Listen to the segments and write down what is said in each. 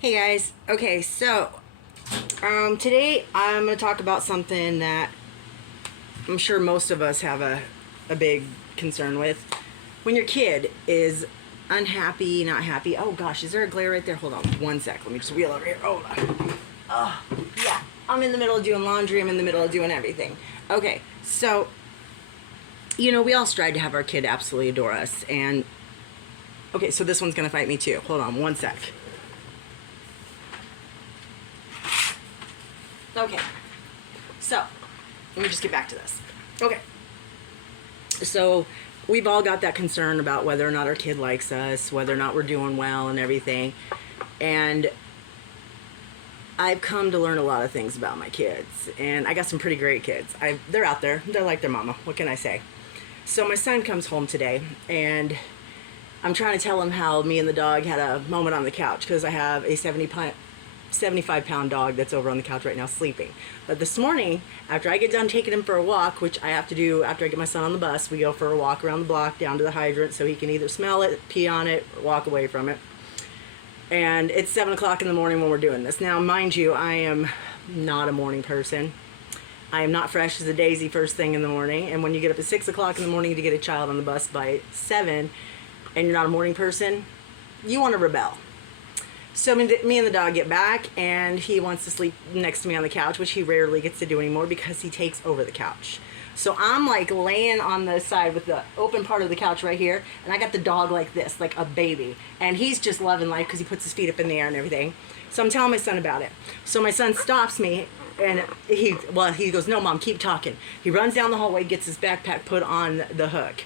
Hey guys. Okay, so today I'm going to talk about something that I'm sure most of us have a big concern with. When your kid is unhappy, not happy. Oh gosh, is there a glare right there? Hold on one sec. Let me just wheel over here. Hold on. Oh, yeah. I'm in the middle of doing laundry. I'm in the middle of doing everything. Okay, so, we all strive to have our kid absolutely adore us. And, okay, so this one's going to fight me too. Hold on one sec. Okay, so let me just get back to this. Okay, so we've all got that concern about whether or not our kid likes us, whether or not we're doing well and everything. And I've come to learn a lot of things about my kids, and I got some pretty great kids. They're out there. They're like their mama. What can I say? So my son comes home today, and I'm trying to tell him how me and the dog had a moment on the couch because I have a 75-pound dog that's over on the couch right now sleeping. But this morning, after I get done taking him for a walk, which I have to do after I get my son on the bus, we go for a walk around the block down to the hydrant so he can either smell it, pee on it, or walk away from it. And it's 7 o'clock in the morning when we're doing this. Now, mind you, I am not a morning person. I am not fresh as a daisy first thing in the morning. And when you get up at 6 o'clock in the morning to get a child on the bus by 7, and you're not a morning person, you want to rebel. So me and the dog get back, and he wants to sleep next to me on the couch, which he rarely gets to do anymore because he takes over the couch. So I'm like laying on the side with the open part of the couch right here, and I got the dog like this, like a baby. And he's just loving life because he puts his feet up in the air and everything. So I'm telling my son about it. So my son stops me, and he goes, "No, Mom, keep talking." He runs down the hallway, gets his backpack put on the hook.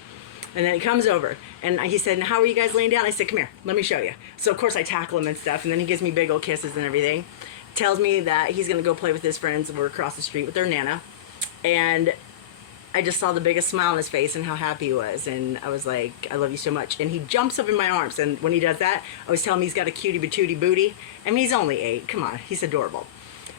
And then he comes over, and he said, "How are you guys laying down?" I said, "Come here, let me show you." So, of course, I tackle him and stuff, and then he gives me big old kisses and everything. Tells me that he's going to go play with his friends. We're across the street with their Nana. And I just saw the biggest smile on his face and how happy he was. And I was like, "I love you so much." And he jumps up in my arms, and when he does that, I always tell him he's got a cutie patootie booty. I mean, he's only 8. Come on, he's adorable.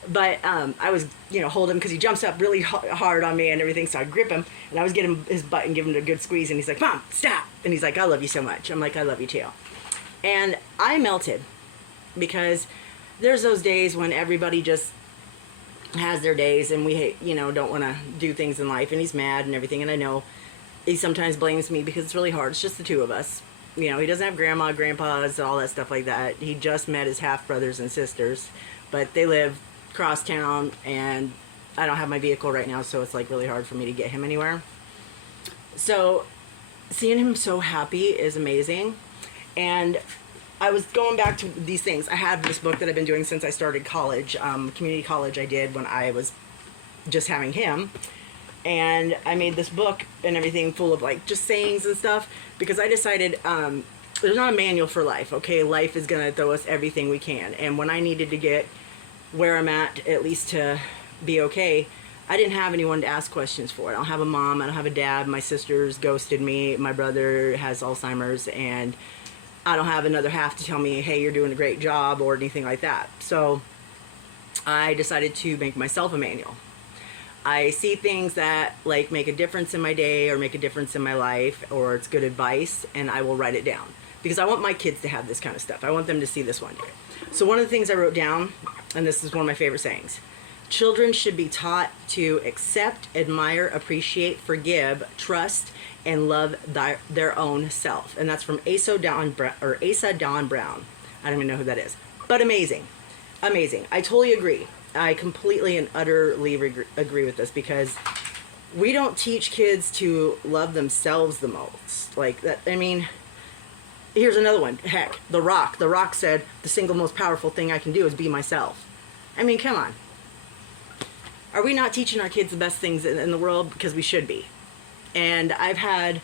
But I was, hold him because he jumps up really hard on me and everything. So I grip him, and I was getting his butt and giving him a good squeeze. And he's like, "Mom, stop." And he's like, "I love you so much." I'm like, "I love you too." And I melted because there's those days when everybody just has their days and we, don't want to do things in life. And he's mad and everything. And I know he sometimes blames me because it's really hard. It's just the two of us. He doesn't have grandma, grandpas, all that stuff like that. He just met his half brothers and sisters, but they live across town, and I don't have my vehicle right now, so it's like really hard for me to get him anywhere. So seeing him so happy is amazing. And I was going back to these things. I have this book that I've been doing since I started college, community college I did when I was just having him. And I made this book and everything full of like just sayings and stuff because I decided there's not a manual for life, okay? Life is going to throw us everything we can. And when I needed to get where I'm at least to be okay, I didn't have anyone to ask questions for. I don't have a mom, I don't have a dad, my sisters ghosted me, my brother has Alzheimer's, and I don't have another half to tell me, "Hey, you're doing a great job," or anything like that. So I decided to make myself a manual. I see things that like make a difference in my day or make a difference in my life, or it's good advice, and I will write it down because I want my kids to have this kind of stuff. I want them to see this one day. So one of the things I wrote down, and this is one of my favorite sayings: children should be taught to accept, admire, appreciate, forgive, trust, and love their own self. And that's from Asa Dawn Brown. I don't even know who that is, but amazing. I totally agree. I completely and utterly agree with this because we don't teach kids to love themselves the most. Like that. I mean, here's another one. Heck, The Rock. The Rock said, "The single most powerful thing I can do is be myself." I mean, come on. Are we not teaching our kids the best things in the world? Because we should be. And I've had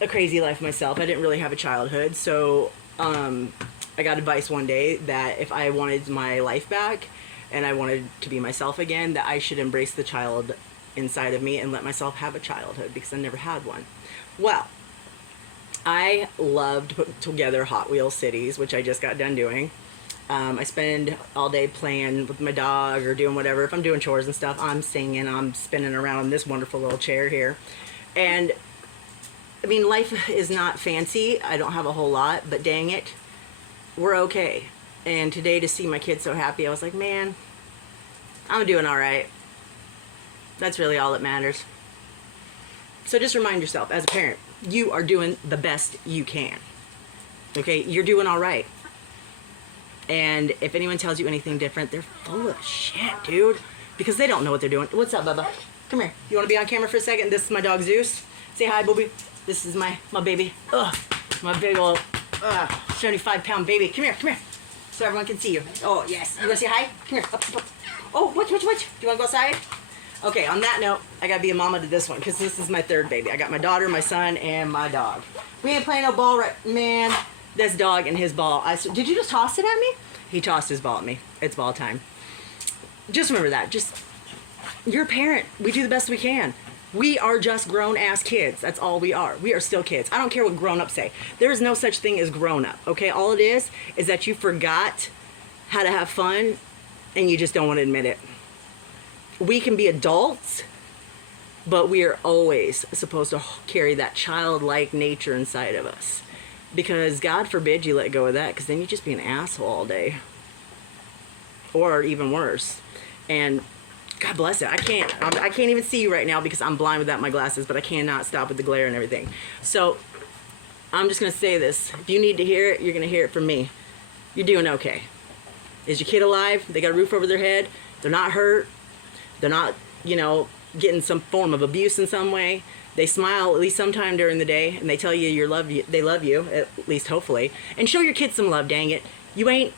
a crazy life myself. I didn't really have a childhood. So I got advice one day that if I wanted my life back and I wanted to be myself again, that I should embrace the child inside of me and let myself have a childhood because I never had one. Well, I love to put together Hot Wheels cities, which I just got done doing. I spend all day playing with my dog or doing whatever. If I'm doing chores and stuff, I'm singing, I'm spinning around this wonderful little chair here. And I mean, life is not fancy. I don't have a whole lot, but dang it, we're okay. And today to see my kids so happy, I was like, man, I'm doing all right. That's really all that matters. So just remind yourself, as a parent, you are doing the best you can. Okay, you're doing all right. And if anyone tells you anything different, they're full of shit, dude. Because they don't know what they're doing. What's up, Bubba? Come here. You want to be on camera for a second? This is my dog, Zeus. Say hi, Booby. This is my baby. Ugh, my big old 75-pound baby. Come here. So everyone can see you. Oh, yes. You want to say hi? Come here. Up. Oh, what? Do you want to go outside? Okay, on that note, I got to be a mama to this one because this is my third baby. I got my daughter, my son, and my dog. We ain't playing no ball right, man. This dog and his ball. Did you just toss it at me? He tossed his ball at me. It's ball time. Just remember that. You're a parent. We do the best we can. We are just grown-ass kids. That's all we are. We are still kids. I don't care what grown-ups say. There is no such thing as grown-up, okay? All it is that you forgot how to have fun and you just don't want to admit it. We can be adults, but we are always supposed to carry that childlike nature inside of us. Because God forbid you let go of that, because then you just be an asshole all day. Or even worse. And God bless it. I can't even see you right now because I'm blind without my glasses, but I cannot stop with the glare and everything. So I'm just going to say this. If you need to hear it, you're going to hear it from me. You're doing okay. Is your kid alive? They got a roof over their head. They're not hurt. They're not, getting some form of abuse in some way. They smile at least sometime during the day, and they tell you they love you, at least hopefully. And show your kids some love, dang it. You ain't,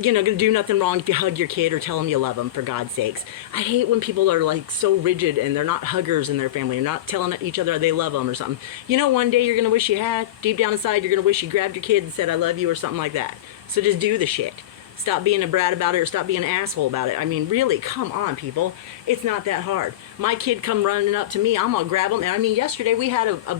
gonna do nothing wrong if you hug your kid or tell them you love them, for God's sakes. I hate when people are like so rigid and they're not huggers in their family. They're not telling each other they love them or something. One day you're gonna wish you had. Deep down inside, you're gonna wish you grabbed your kid and said, I love you, or something like that. So just do the shit. Stop being a brat about it, or stop being an asshole about it. I mean, really, come on, people. It's not that hard. My kid come running up to me, I'm gonna grab him. And I mean, yesterday we had I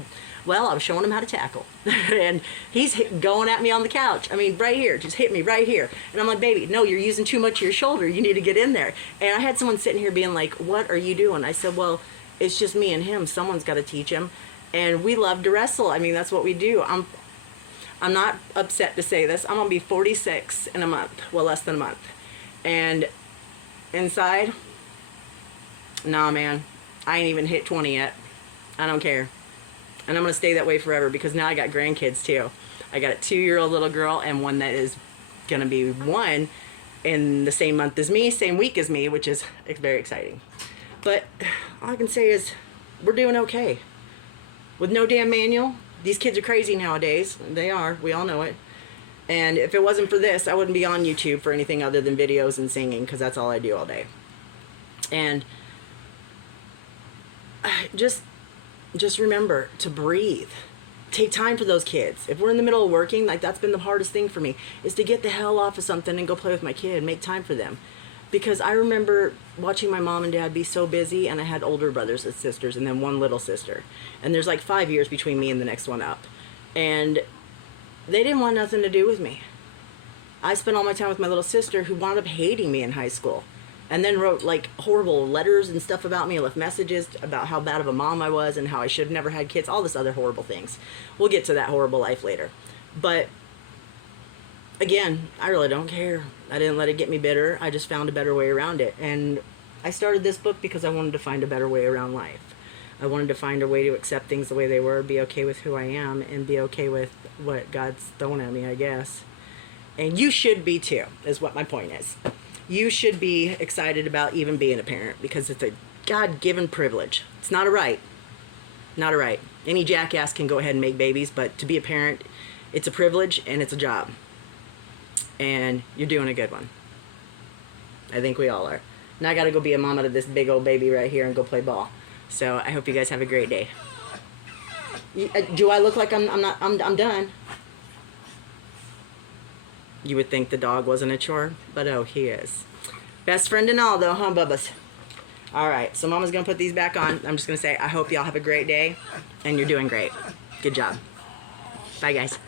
was showing him how to tackle. And he's going at me on the couch. I mean, right here, just hit me right here. And I'm like, baby, no, you're using too much of your shoulder. You need to get in there. And I had someone sitting here being like, what are you doing? I said, well, it's just me and him. Someone's got to teach him. And we love to wrestle. I mean, that's what we do. I'm not upset to say this. I'm going to be 46 in a month. Well, less than a month. And inside, nah, man. I ain't even hit 20 yet. I don't care. And I'm going to stay that way forever because now I got grandkids too. I got a 2-year-old little girl and one that is going to be 1 in the same month as me, same week as me, which is very exciting. But all I can say is we're doing okay. With no damn manual. These kids are crazy nowadays. They are. We all know it. And if it wasn't for this, I wouldn't be on YouTube for anything other than videos and singing, because that's all I do all day. And just remember to breathe. Take time for those kids. If we're in the middle of working, like that's been the hardest thing for me, is to get the hell off of something and go play with my kid. Make time for them. Because I remember watching my mom and dad be so busy, and I had older brothers and sisters and then one little sister. And there's like 5 years between me and the next one up. And they didn't want nothing to do with me. I spent all my time with my little sister, who wound up hating me in high school. And then wrote like horrible letters and stuff about me, left messages about how bad of a mom I was and how I should have never had kids, all this other horrible things. We'll get to that horrible life later. But again, I really don't care. I didn't let it get me bitter. I just found a better way around it. And I started this book because I wanted to find a better way around life. I wanted to find a way to accept things the way they were, be okay with who I am, and be okay with what God's thrown at me, I guess. And you should be too, is what my point is. You should be excited about even being a parent, because it's a God-given privilege. It's not a right. Not a right. Any jackass can go ahead and make babies, but to be a parent, it's a privilege and it's a job. And you're doing a good one. I think we all are. Now I gotta go be a mama to this big old baby right here and go play ball. So I hope you guys have a great day. Do I look like I'm done? You would think the dog wasn't a chore, but oh, he is. Best friend and all though, huh, Bubba's? Alright, so Mama's gonna put these back on. I'm just gonna say, I hope y'all have a great day, and you're doing great. Good job. Bye, guys.